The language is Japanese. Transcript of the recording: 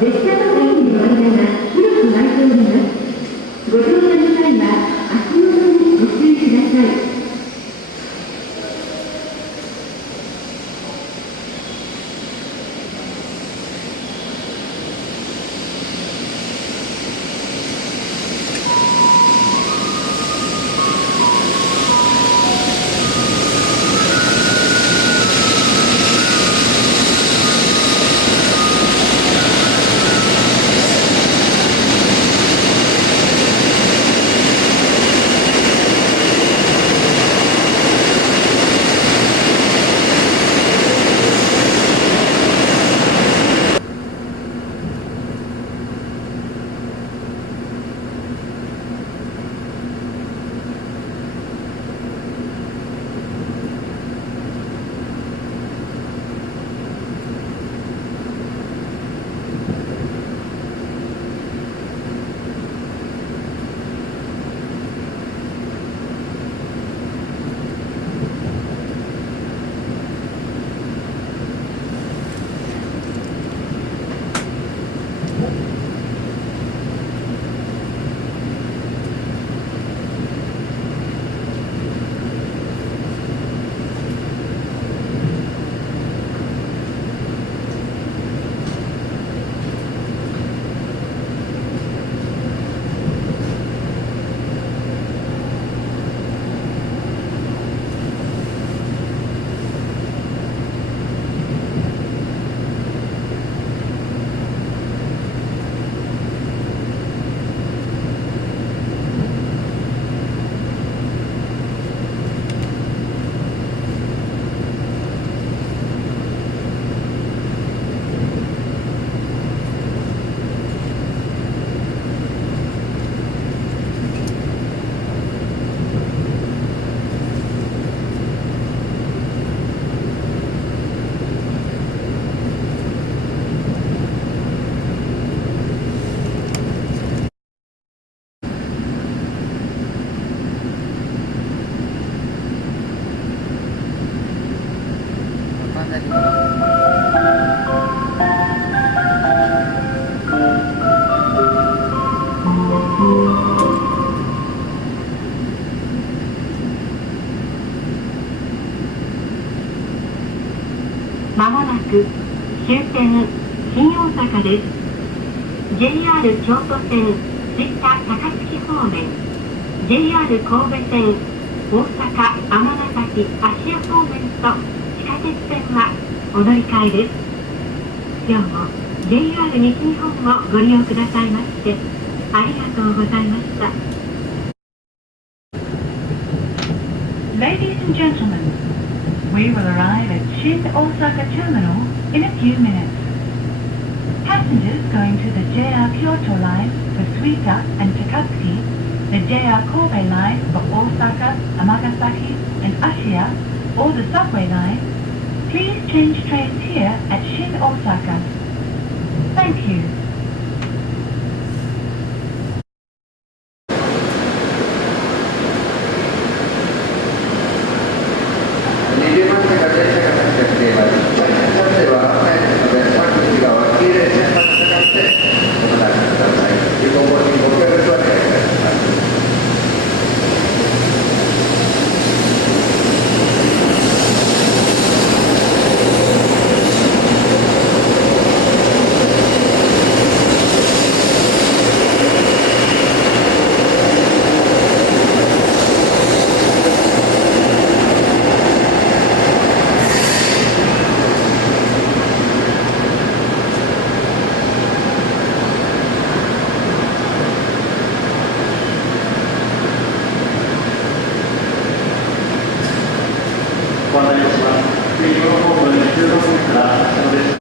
列車のラインの間が広く空いております。ご乗車の際は足元にご注意ください。まもなく終点新大阪です。JR 京都線吹田高槻方面、 JR 神戸線大阪尼崎芦屋方面と地下鉄線はお乗り換えです。今日も JR 西日本をご利用くださいましてありがとうございました。 Ladies and gentlemen, we will arrive at Shin Osaka Terminal in a few minutes. Passengers going to the JR Kyoto line for Suita and Takatsuki, the JR Kobe line for Osaka, Amagasaki and Ashia, or the subway line, please change trains here at Shin Osaka. Thank you.